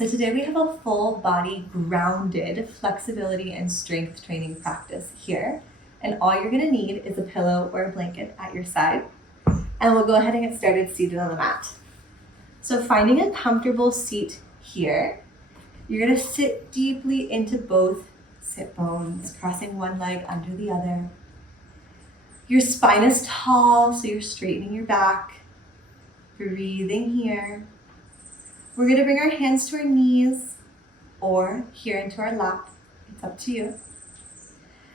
So today we have a full body grounded flexibility and strength training practice here. And all you're gonna need is a pillow or a blanket at your side. And we'll go ahead and get started seated on the mat. So finding a comfortable seat here, you're gonna sit deeply into both sit bones, crossing one leg under the other. Your spine is tall, so you're straightening your back. Breathing here. We're gonna bring our hands to our knees or here into our lap. It's up to you.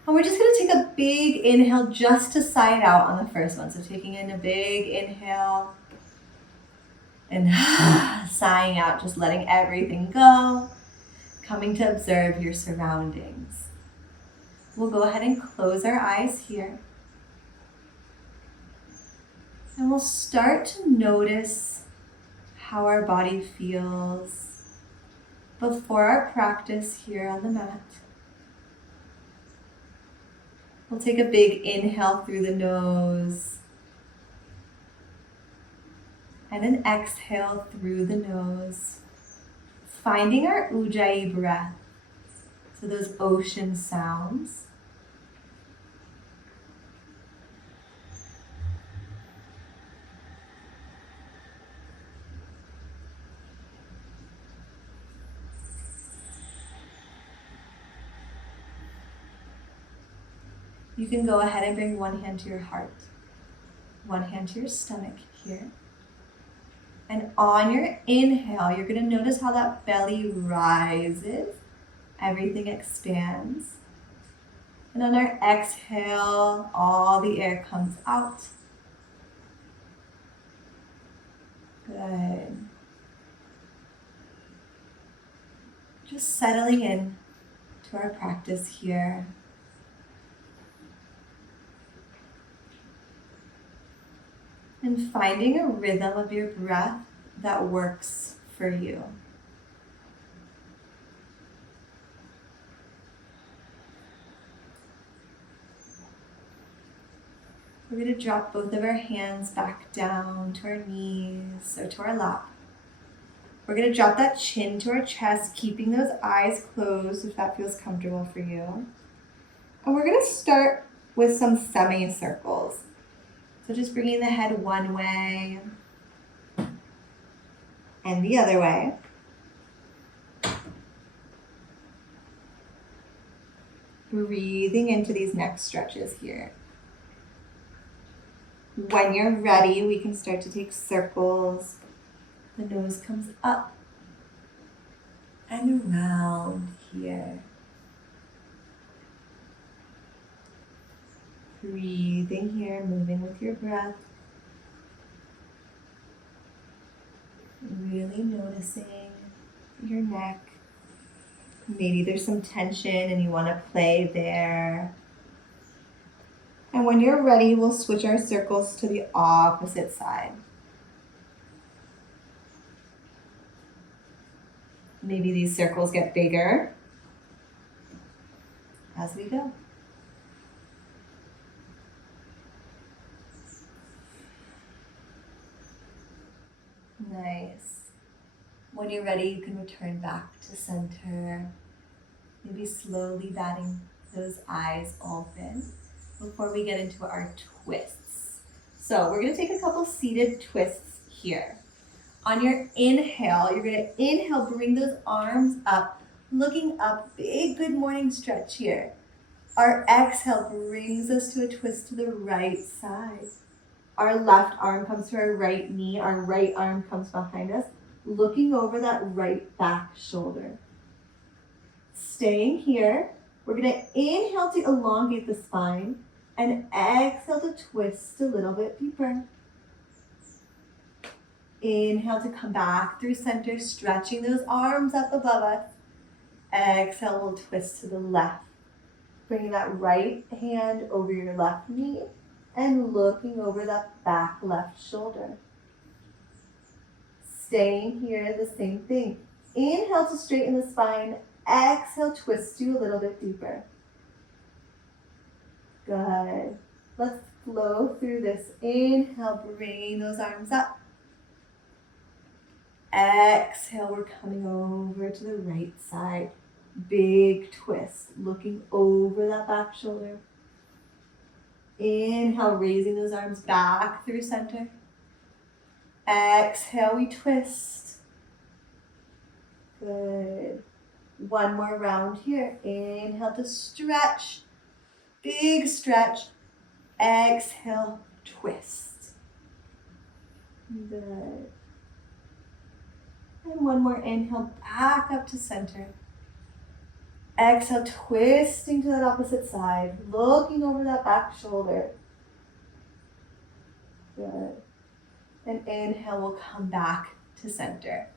And we're just gonna take a big inhale just to sigh it out on the first one. So taking in a big inhale and sighing out, just letting everything go, coming to observe your surroundings. We'll go ahead and close our eyes here. And we'll start to notice how our body feels before our practice here on the mat. We'll take a big inhale through the nose and an exhale through the nose, finding our ujjayi breath, so those ocean sounds. You can go ahead and bring one hand to your heart, one hand to your stomach here. And on your inhale, you're gonna notice how that belly rises, everything expands. And on our exhale, all the air comes out. Good. Just settling in to our practice here. And finding a rhythm of your breath that works for you. We're going to drop both of our hands back down to our knees or to our lap. We're going to drop that chin to our chest, keeping those eyes closed if that feels comfortable for you. And we're going to start with some semicircles. So just bringing the head one way and the other way. Breathing into these neck stretches here. When you're ready, we can start to take circles. The nose comes up and around here. Breathing here, moving with your breath. Really noticing your neck. Maybe there's some tension and you want to play there. And when you're ready, we'll switch our circles to the opposite side. Maybe these circles get bigger as we go. Nice. When you're ready, you can return back to center. Maybe slowly batting those eyes open before we get into our twists. So we're gonna take a couple seated twists here. On your inhale, you're gonna inhale, bring those arms up, looking up, big good morning stretch here. Our exhale brings us to a twist to the right side. Our left arm comes to our right knee, our right arm comes behind us, looking over that right back shoulder. Staying here, we're gonna inhale to elongate the spine and exhale to twist a little bit deeper. Inhale to come back through center, stretching those arms up above us. Exhale, we'll twist to the left. Bringing that right hand over your left knee and looking over that back left shoulder. Staying here, the same thing. Inhale to straighten the spine. Exhale, twist you a little bit deeper. Good. Let's flow through this. Inhale, bring those arms up. Exhale, we're coming over to the right side. Big twist, looking over that back shoulder. Inhale, raising those arms back through center. Exhale, we twist. Good. One more round here. Inhale to stretch. Big stretch. Exhale, twist. Good. And one more inhale, back up to center. Exhale, twisting to that opposite side, looking over that back shoulder. Good. And inhale, we'll come back to center.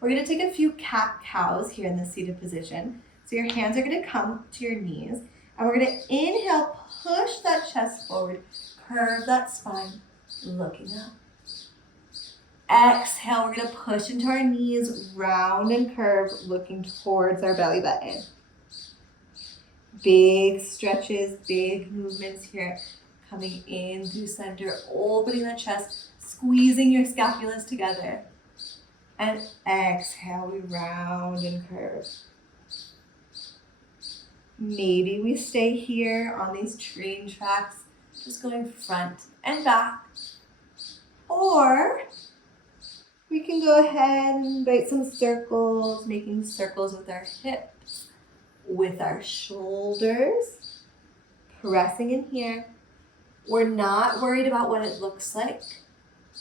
We're going to take a few cat-cows here in the seated position. So your hands are going to come to your knees. And we're going to inhale, push that chest forward, curve that spine, looking up. Exhale, we're going to push into our knees, round and curve, looking towards our belly button. Big stretches, big movements here. Coming in through center, opening the chest, squeezing your scapulas together. And exhale, we round and curve. Maybe we stay here on these train tracks, just going front and back. Or we can go ahead and write some circles, making circles with our hips, with our shoulders, pressing in here. We're not worried about what it looks like.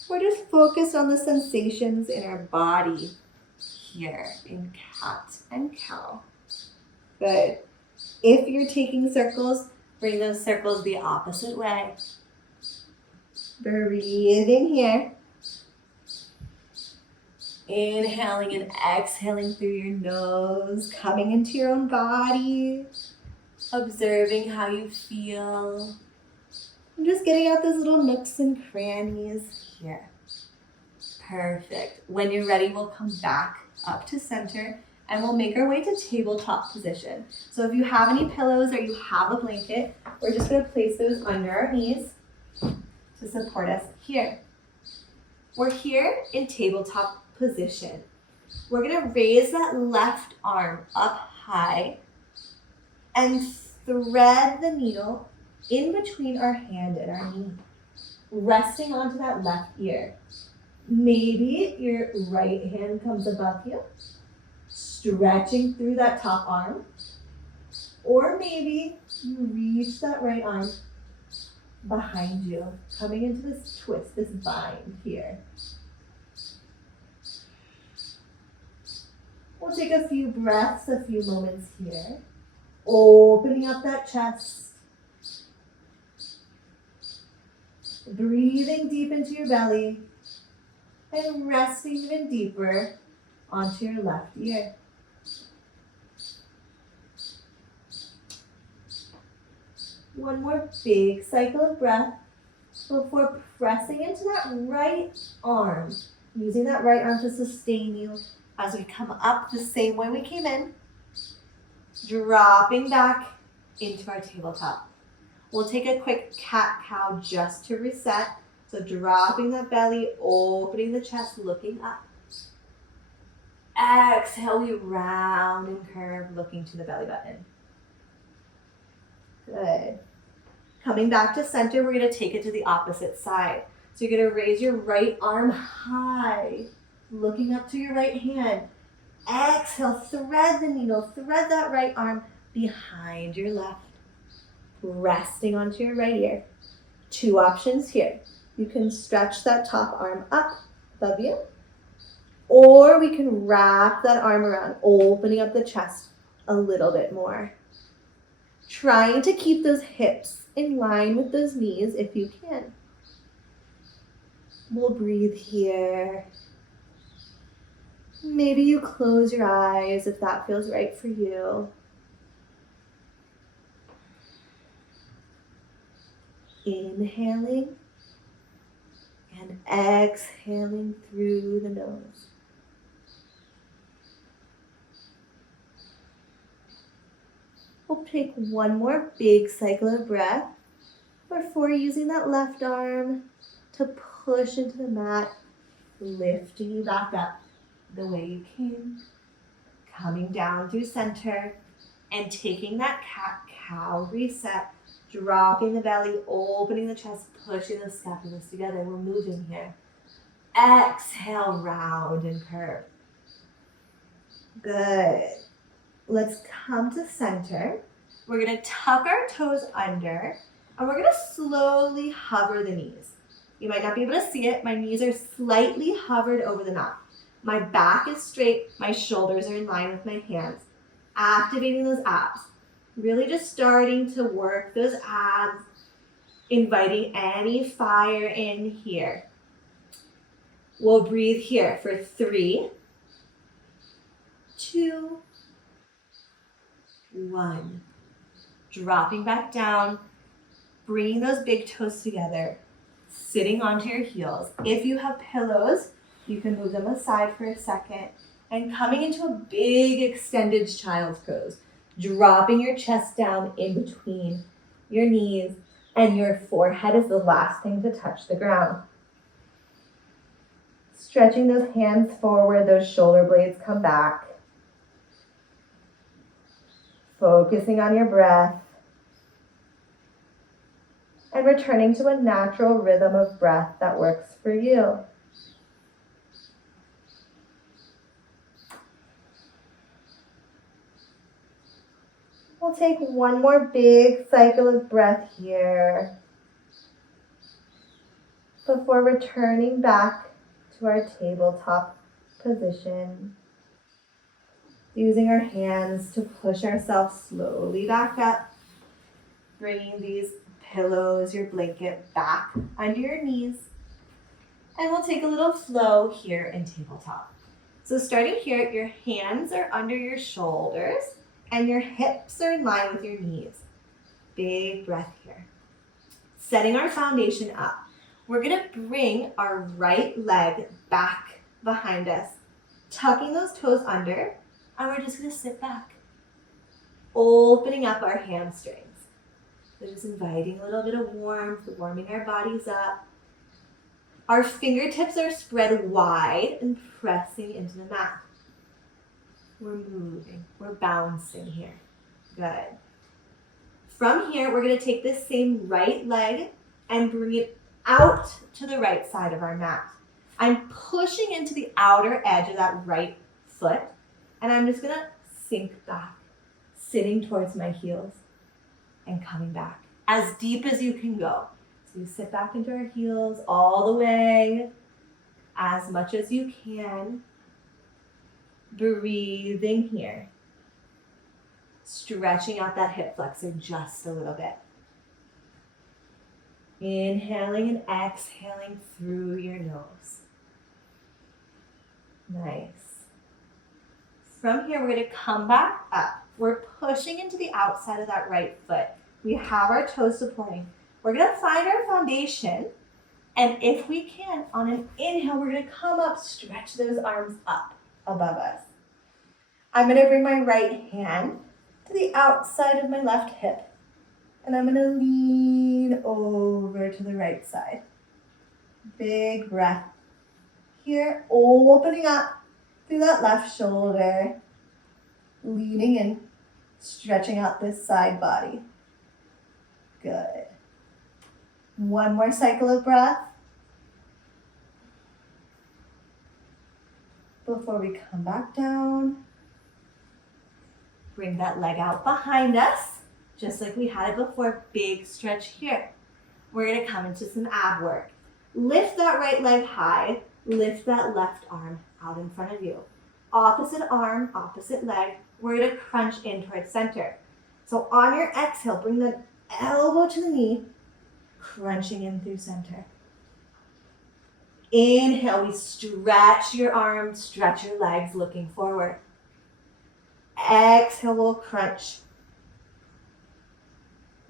We're just focused on the sensations in our body here in cat and cow. Good. If you're taking circles, bring those circles the opposite way. Breathing here. Inhaling and exhaling through your nose, coming into your own body, observing how you feel. I'm just getting out those little nooks and crannies here. Perfect. When you're ready, we'll come back up to center and we'll make our way to tabletop position. So if you have any pillows or you have a blanket, we're just going to place those under our knees to support us here. We're here in tabletop position. We're going to raise that left arm up high and thread the needle in between our hand and our knee, resting onto that left ear. Maybe your right hand comes above you, stretching through that top arm. Or maybe you reach that right arm behind you, coming into this twist, this bind here. We'll take a few breaths, a few moments here, opening up that chest. Breathing deep into your belly and resting even deeper onto your left ear. One more big cycle of breath before pressing into that right arm, using that right arm to sustain you as we come up the same way we came in, dropping back into our tabletop. We'll take a quick cat-cow just to reset. So dropping that belly, opening the chest, looking up. Exhale, we round and curve, looking to the belly button. Good. Coming back to center, we're going to take it to the opposite side. So you're going to raise your right arm high, looking up to your right hand. Exhale, thread the needle, thread that right arm behind your left, resting onto your right ear. Two options here. You can stretch that top arm up above you, or we can wrap that arm around, opening up the chest a little bit more. Trying to keep those hips in line with those knees if you can. We'll breathe here. Maybe you close your eyes if that feels right for you. Inhaling and exhaling through the nose. We'll take one more big cycle of breath before using that left arm to push into the mat, lifting you back up. the way you came, coming down through center, and taking that cat-cow reset, dropping the belly, opening the chest, pushing the scapulas together. We're moving here. Exhale, round and curve. Good. Let's come to center. We're gonna tuck our toes under, and we're gonna slowly hover the knees. You might not be able to see it. My knees are slightly hovered over the mat. My back is straight. My shoulders are in line with my hands. Activating those abs. Really just starting to work those abs, inviting any fire in here. We'll breathe here for 3, 2, 1. Dropping back down, bringing those big toes together, sitting onto your heels. If you have pillows, you can move them aside for a second, and coming into a big extended child's pose, dropping your chest down in between your knees, and your forehead is the last thing to touch the ground. Stretching those hands forward, those shoulder blades come back. Focusing on your breath. And returning to a natural rhythm of breath that works for you. We'll take one more big cycle of breath here before returning back to our tabletop position. Using our hands to push ourselves slowly back up, bringing these pillows, your blanket back under your knees, and we'll take a little flow here in tabletop. So starting here, your hands are under your shoulders and your hips are in line with your knees. Big breath here. Setting our foundation up, we're gonna bring our right leg back behind us, tucking those toes under, and we're just gonna sit back, opening up our hamstrings. So just inviting a little bit of warmth, warming our bodies up. Our fingertips are spread wide and pressing into the mat. We're moving, we're bouncing here. Good. From here, we're gonna take this same right leg and bring it out to the right side of our mat. I'm pushing into the outer edge of that right foot, and I'm just gonna sink back, sitting towards my heels and coming back as deep as you can go. So you sit back into our heels all the way, as much as you can. Breathing here. Stretching out that hip flexor just a little bit. Inhaling and exhaling through your nose. Nice. From here, we're going to come back up. We're pushing into the outside of that right foot. We have our toes supporting. We're going to find our foundation. And if we can, on an inhale, we're going to come up, stretch those arms up above us. I'm going to bring my right hand to the outside of my left hip. And I'm going to lean over to the right side. Big breath. Here, opening up through that left shoulder. Leaning in, stretching out this side body. Good. One more cycle of breath before we come back down. Bring that leg out behind us, just like we had it before. Big stretch here. We're going to come into some ab work. Lift that right leg high. Lift that left arm out in front of you. Opposite arm, opposite leg. We're going to crunch in towards center. So on your exhale, bring the elbow to the knee, crunching in through center. Inhale, we stretch your arms, stretch your legs, looking forward. Exhale, we'll crunch.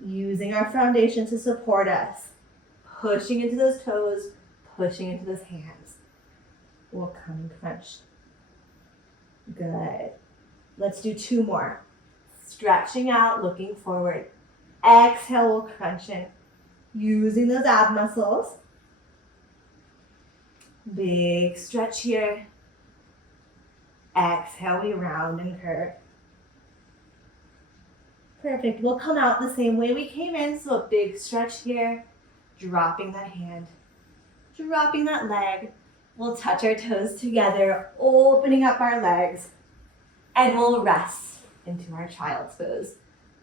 Using our foundation to support us. Pushing into those toes, pushing into those hands. We'll come and crunch. Good. Let's do 2 more. Stretching out, looking forward. Exhale, we'll crunch in. Using those ab muscles. Big stretch here. Exhale, we round and curve. Perfect. We'll come out the same way we came in. So a big stretch here, dropping that hand, dropping that leg. We'll touch our toes together, opening up our legs, and we'll rest into our child's pose,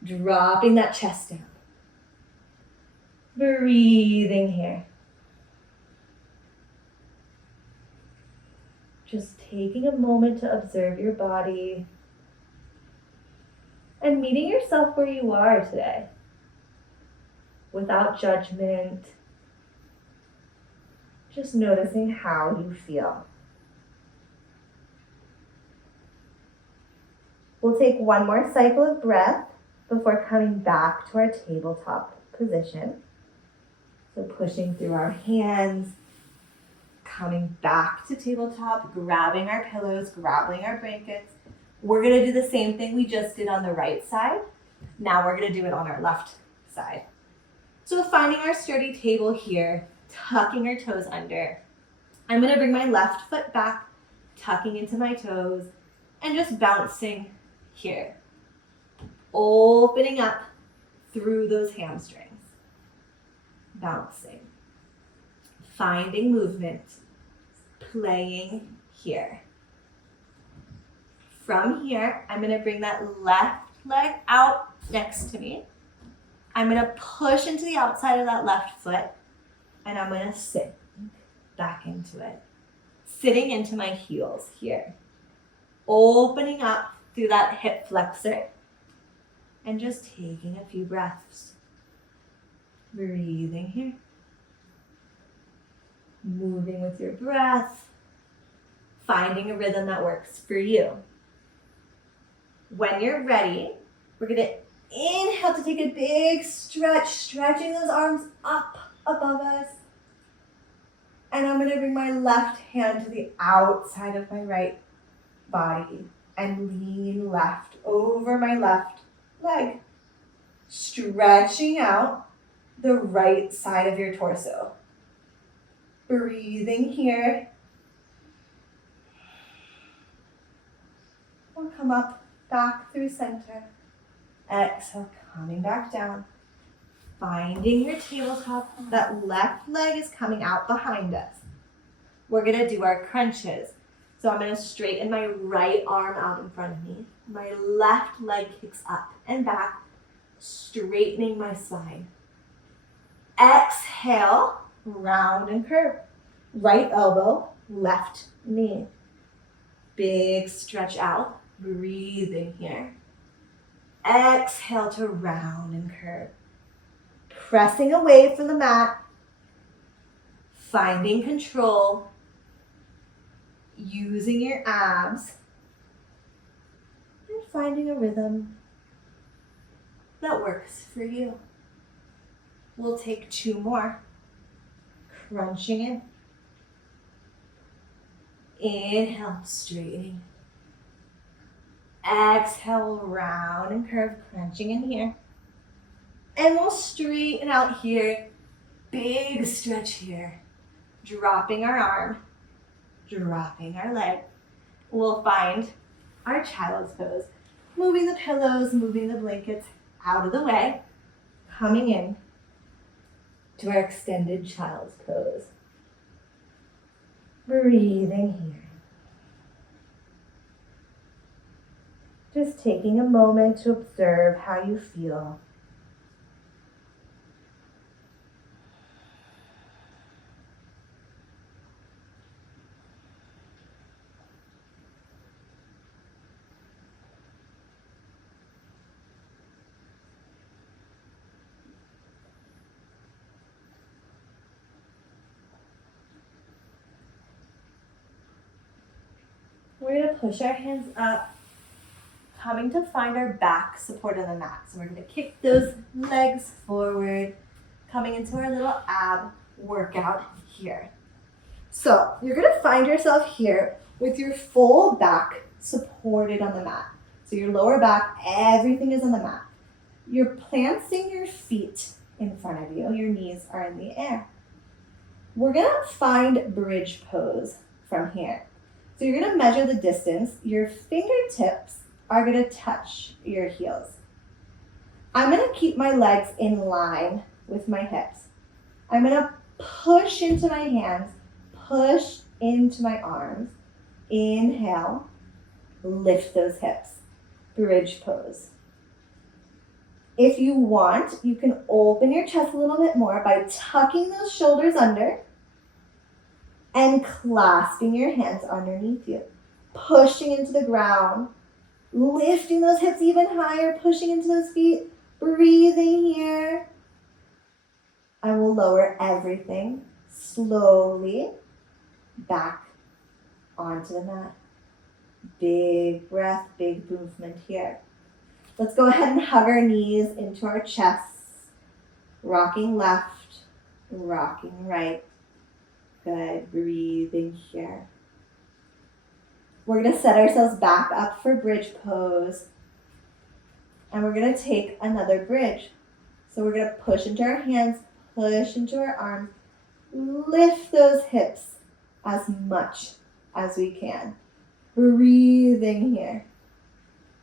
dropping that chest down. Breathing here. Just taking a moment to observe your body and meeting yourself where you are today, without judgment, just noticing how you feel. We'll take one more cycle of breath before coming back to our tabletop position. So pushing through our hands, coming back to tabletop, grabbing our pillows, grabbing our blankets. We're gonna do the same thing we just did on the right side. Now we're gonna do it on our left side. So finding our sturdy table here, tucking our toes under. I'm gonna bring my left foot back, tucking into my toes, and just bouncing here. Opening up through those hamstrings. Bouncing. Finding movement. Playing here. From here, I'm gonna bring that left leg out next to me. I'm gonna push into the outside of that left foot, and I'm gonna sit back into it. Sitting into my heels here. Opening up through that hip flexor, and just taking a few breaths. Breathing here. Moving with your breath. Finding a rhythm that works for you. When you're ready, we're gonna inhale to take a big stretch, stretching those arms up above us. And I'm gonna bring my left hand to the outside of my right body and lean left over my left leg. Stretching out the right side of your torso. Breathing here. We'll come up, back through center. Exhale, coming back down. Finding your tabletop. That left leg is coming out behind us. We're gonna do our crunches. So I'm gonna straighten my right arm out in front of me. My left leg kicks up and back, straightening my spine. Exhale, round and curve. Right elbow, left knee. Big stretch out, breathing here. Exhale to round and curve. Pressing away from the mat, finding control, using your abs, and finding a rhythm that works for you. We'll take 2 more. Crunching in. Inhale, straightening. Exhale, round and curve, crunching in here. And we'll straighten out here. Big stretch here. Dropping our arm, dropping our leg. We'll find our child's pose. Moving the pillows, moving the blankets out of the way. Coming in to our extended child's pose. Breathing here. Just taking a moment to observe how you feel. We're going to push our hands up, coming to find our back support on the mat. So we're going to kick those legs forward, coming into our little ab workout here. So you're going to find yourself here with your full back supported on the mat. So your lower back, everything is on the mat. You're planting your feet in front of you. Your knees are in the air. We're going to find bridge pose from here. So you're gonna measure the distance. Your fingertips are gonna touch your heels. I'm gonna keep my legs in line with my hips. I'm gonna push into my hands, push into my arms. Inhale, lift those hips, bridge pose. If you want, you can open your chest a little bit more by tucking those shoulders under and clasping your hands underneath you, pushing into the ground, lifting those hips even higher, pushing into those feet, breathing here. I will lower everything slowly back onto the mat. Big breath, big movement here. Let's go ahead and hug our knees into our chests, rocking left, rocking right. Good, breathing here. We're gonna set ourselves back up for bridge pose, and we're gonna take another bridge. So we're gonna push into our hands, push into our arms, lift those hips as much as we can. Breathing here.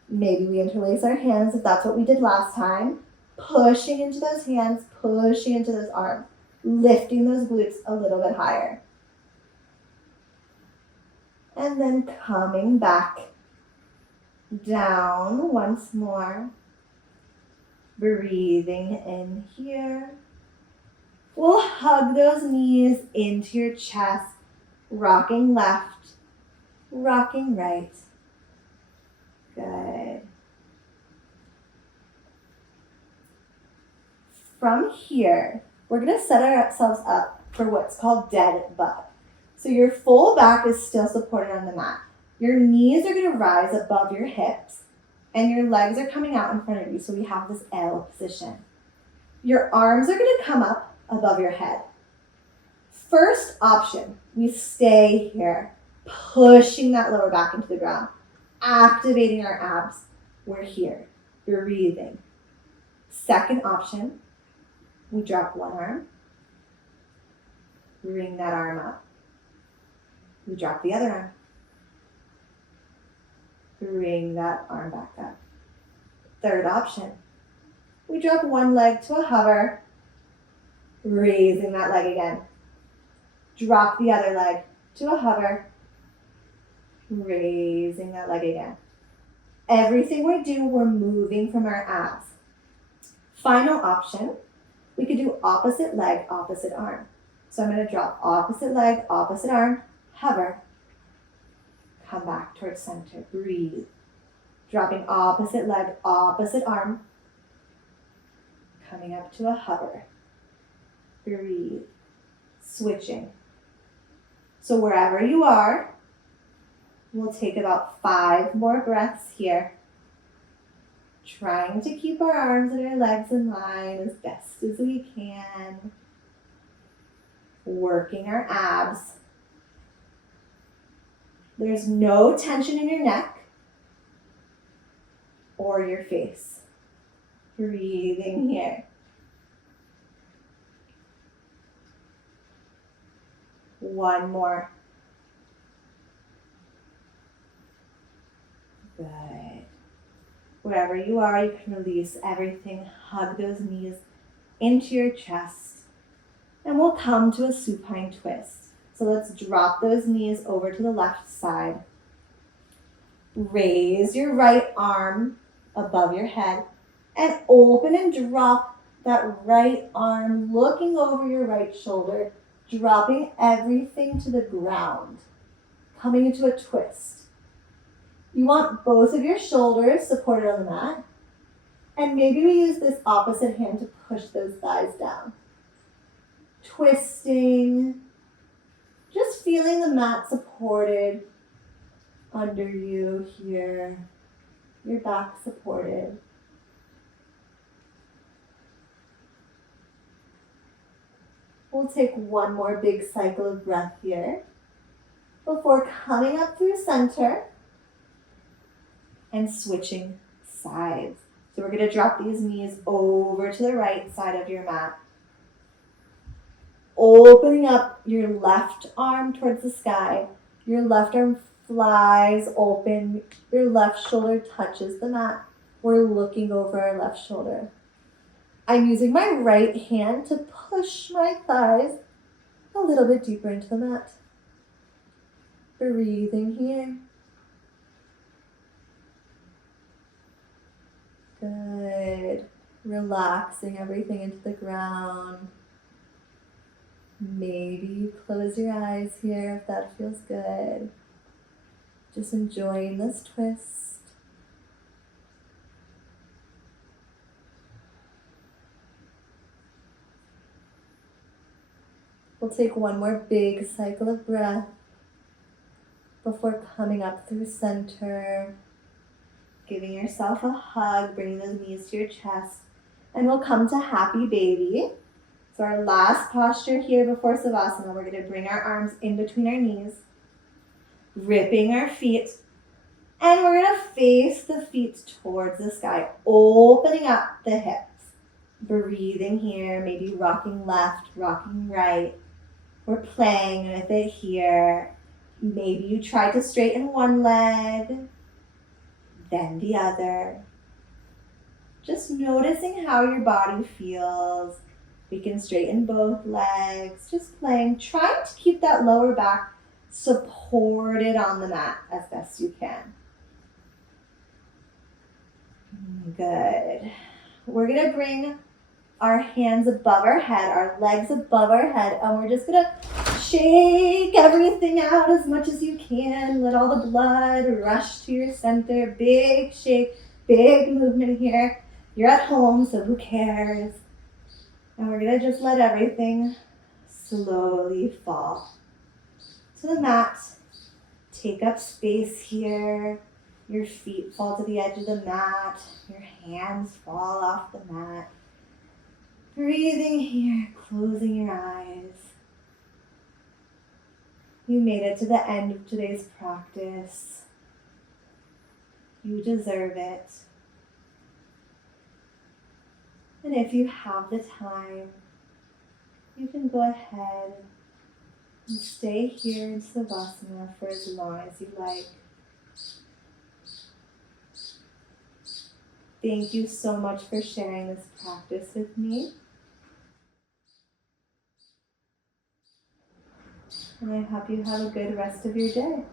Maybe we interlace our hands if that's what we did last time. Pushing into those hands, pushing into those arms, lifting those glutes a little bit higher. And then coming back down once more. Breathing in here. We'll hug those knees into your chest, rocking left, rocking right. Good. From here, we're going to set ourselves up for what's called dead bug. So your full back is still supported on the mat. Your knees are going to rise above your hips and your legs are coming out in front of you. So we have this L position. Your arms are going to come up above your head. First option, we stay here, pushing that lower back into the ground, activating our abs. We're here, breathing. Second option, we drop one arm, bring that arm up. We drop the other arm. Bring that arm back up. Third option, we drop one leg to a hover, raising that leg again. Drop the other leg to a hover, raising that leg again. Everything we do, we're moving from our abs. Final option, we could do opposite leg, opposite arm. So I'm going to drop opposite leg, opposite arm, hover. Come back towards center, breathe. Dropping opposite leg, opposite arm. Coming up to a hover. Breathe. Switching. So wherever you are, we'll take about 5 more breaths here. Trying to keep our arms and our legs in line as best as we can. Working our abs. There's no tension in your neck or your face. Breathing here. One more. Good. Wherever you are, you can release everything. Hug those knees into your chest. And we'll come to a supine twist. So let's drop those knees over to the left side. Raise your right arm above your head and open and drop that right arm, looking over your right shoulder, dropping everything to the ground, coming into a twist. You want both of your shoulders supported on the mat, and maybe we use this opposite hand to push those thighs down. Twisting, just feeling the mat supported under you here, your back supported. We'll take one more big cycle of breath here before coming up through center and switching sides. So we're going to drop these knees over to the right side of your mat. Opening up your left arm towards the sky, your left arm flies open. Your left shoulder touches the mat. We're looking over our left shoulder. I'm using my right hand to push my thighs a little bit deeper into the mat. Breathing here. Good. Relaxing everything into the ground. Maybe you close your eyes here if that feels good. Just enjoying this twist. We'll take one more big cycle of breath before coming up through center, giving yourself a hug, bringing those knees to your chest, and we'll come to happy baby. So our last posture here before Savasana, we're going to bring our arms in between our knees, gripping our feet, and we're going to face the feet towards the sky, opening up the hips. Breathing here, maybe rocking left, rocking right. We're playing with it here. Maybe you try to straighten one leg, then the other. Just noticing how your body feels. We can straighten both legs, just playing, trying to keep that lower back supported on the mat as best you can. Good. We're gonna bring our hands above our head, our legs above our head, and we're just gonna shake everything out as much as you can. Let all the blood rush to your center. Big shake, big movement here. You're at home, so who cares? And we're gonna just let everything slowly fall to the mat. Take up space here. Your feet fall to the edge of the mat. Your hands fall off the mat. Breathing here, closing your eyes. You made it to the end of today's practice. You deserve it. And if you have the time, you can go ahead and stay here in Savasana for as long as you like. Thank you so much for sharing this practice with me. And I hope you have a good rest of your day.